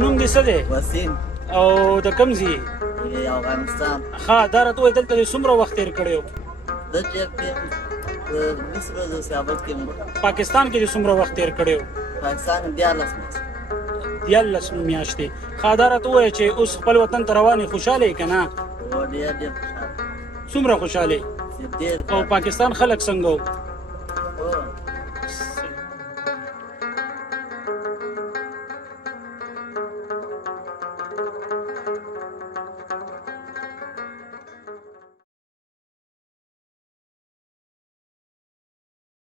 نوم دې څه دی وسیم او د کوم ځای افغانستان ښه دا راته ووایه دلته دې څومره وخت تېر کړی و دلته ډېر تېر 20 ورځې سیابل کې وم پاکستان کې دې څومره وخت تېر کړی و پاکستان 11 میاشتې 11 میاشتې ښه دا راته ووایه چې اوس خپل وطن ته روان یې خوشحاله یې که نه ډېر خوشحاله څومره خوشحاله ډېر او پاکستان خلک څنګه و